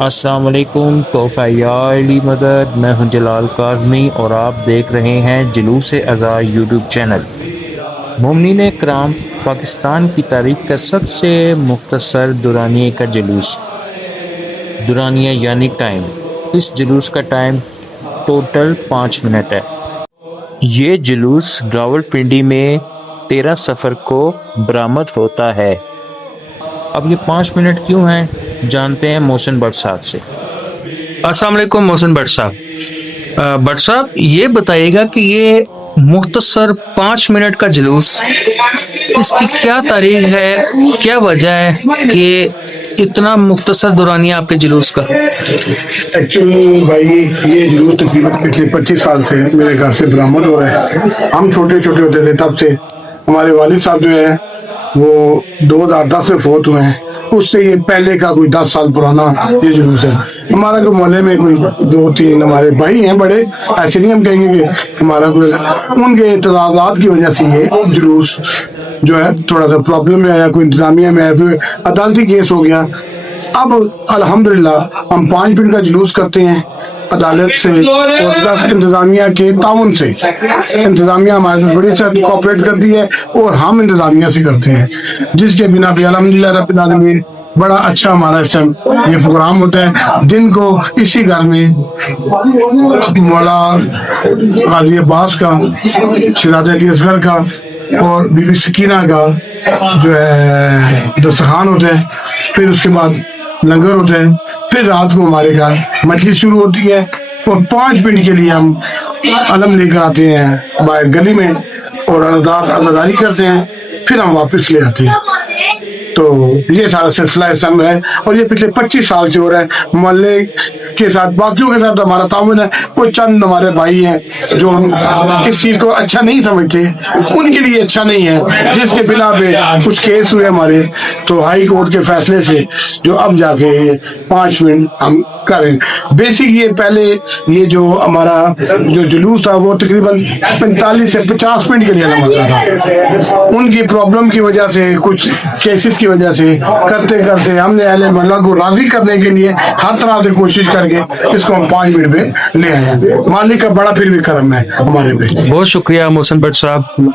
अस्सलाम वालेकुम तोहफ़ा या अली मदद। मैं हूं जलाल काज़मी और आप देख रहे हैं जुलूस अज़ा यूट्यूब चैनल। मोमिनीन कराम, पाकिस्तान की तारीख़ का सबसे मुख्तसर दुरानिये का जुलूस, दुरानिया यानी टाइम। इस जुलूस का टाइम टोटल 5 मिनट है। ये जुलूस रावलपिंडी में 13 सफ़र को बरामद होता है। अब ये 5 मिनट क्यों हैं, जानते हैं मोहसिन भट्ट साहब से। अस्सलाम वालेकुम मोहसिन भट्ट साहब। भट्ट साहब, ये बताइएगा कि ये मुख्तसर 5 मिनट का जुलूस, इसकी क्या तारीख है, क्या वजह है कि इतना मुख्तसर दौरानिया आपके जुलूस का? एक्चुअली भाई, ये जुलूस तकरीबन पिछले 25 साल से मेरे घर से बरामद हो रहा है। हम छोटे छोटे होते थे तब से। हमारे वालिद साहब जो है वो 2010 में फोत हुए हैं। उससे ये पहले का कोई 10 साल पुराना ये जुलूस है। हमारा कोई मोहल्ले में कोई 2-3 हमारे भाई हैं बड़े, ऐसे नहीं हम कहेंगे कि हमारा कोई, उनके इतराज़ात की वजह से ये जुलूस जो है थोड़ा सा प्रॉब्लम में आया, कोई इंतजामिया में आया, फिर अदालती केस हो गया। अब अल्हम्दुलिल्लाह हम 5 मिनट का जुलूस करते हैं अदालत से और प्लस इंतजामिया के ताउन से। इंतजामिया हमारे साथ बड़ी अच्छा कोऑपरेट करती है और हम इंतजामिया से करते हैं, जिसके बिना भी अल्हम्दुलिल्लाह रब्बिल आलमीन बड़ा अच्छा हमारा इस टाइम ये प्रोग्राम होता है। दिन को इसी घर में मौला गाजी अब्बास का, शहजादे अली असगर का और बीबी सकीना का जो है दस्तरखान होता है। फिर उसके बाद लंगर होता है। फिर रात को हमारे घर मजलिस शुरू होती है और 5 मिनट के लिए हम अलम लेकर आते हैं बाहर गली में और अज़ादारी करते हैं। फिर हम वापस ले आते हैं। तो ये सारा सिलसिला इस समय है और ये पिछले 25 साल से हो रहा है। मोहल्ले के साथ, बाकियों के साथ हमारा ताउन है। कोई चंद हमारे भाई हैं जो इस चीज को अच्छा नहीं समझते, उनके लिए अच्छा नहीं है, जिसके बिना पे कुछ केस हुए हमारे, तो हाई कोर्ट के फैसले से जो अब जाके 5 मिनट हम करें। बेसिक ये पहले ये जो हमारा जो जुलूस था वो तकरीबन 45 से 50 मिनट के लिए लगा था। उनकी प्रॉब्लम की वजह से, कुछ केसेस की वजह से करते करते हमने अहले मोहल्ला को राजी करने के लिए हर तरह से कोशिश करके इसको हम 5 मिनट में ले आए हैं। मालिक का बड़ा फिर भी करम है हमारे पे। बहुत शुक्रिया मोहसिन भट्ट साहब।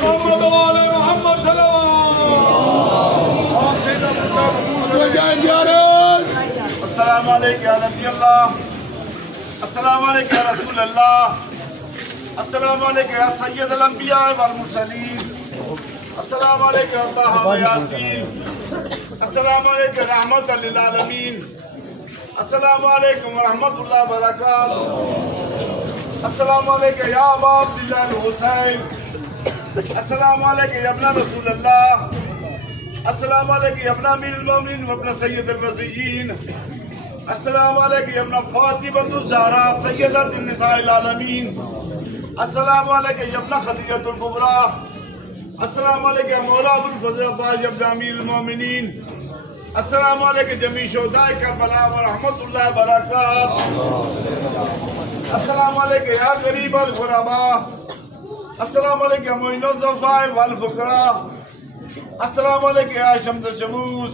मोहम्मद वाले मोहम्मद अस्सलाम वालेकुम या नबी अल्लाह, अस्सलाम वालेकुम या रसूल अल्लाह, अस्सलाम वालेकुम या सय्यद अल अंबिया वल मुरसलीन, अस्सलाम वालेकुम या ताहा व यासीन, अस्सलाम वालेकुम रहमतल लिल आलमीन, अस्सलाम वालेकुम व रहमतुल्लाहि व बरकातहू, अस्सलाम वालेकुम या अबा अब्दुल्लाह अल हुसैन, अस्सलाम वालेकुम या इब्न रसूल अल्लाह, अस्सलाम वालेकुम या इब्न अमीरुल मोमिनीन व इब्न सय्यदुल वसीय्यीन, अस्सलाम वालेकुम या इब्न फातिमतुज़ ज़हरा सय्यदतुन निसाइल आलमीन, अस्सलाम वालेकुम या इब्न खदीजतुल कुबरा, अस्सलाम वालेकुम या मौला अबुल फज़ल अब्बास या इब्न अमीरुल मोमिनीन, अस्सलाम वालेकुम जमी शुहदाए करबला व रहमतुल्लाहि व बरकातहू, अस्सलाम वालेकुम या गरीब अल गुरबा, अस्सलाम वालेकुम या मुइनुज़ ज़फ़ाइर वल फुक़रा, अस्सलाम वालेकुम या शम्स शमूस,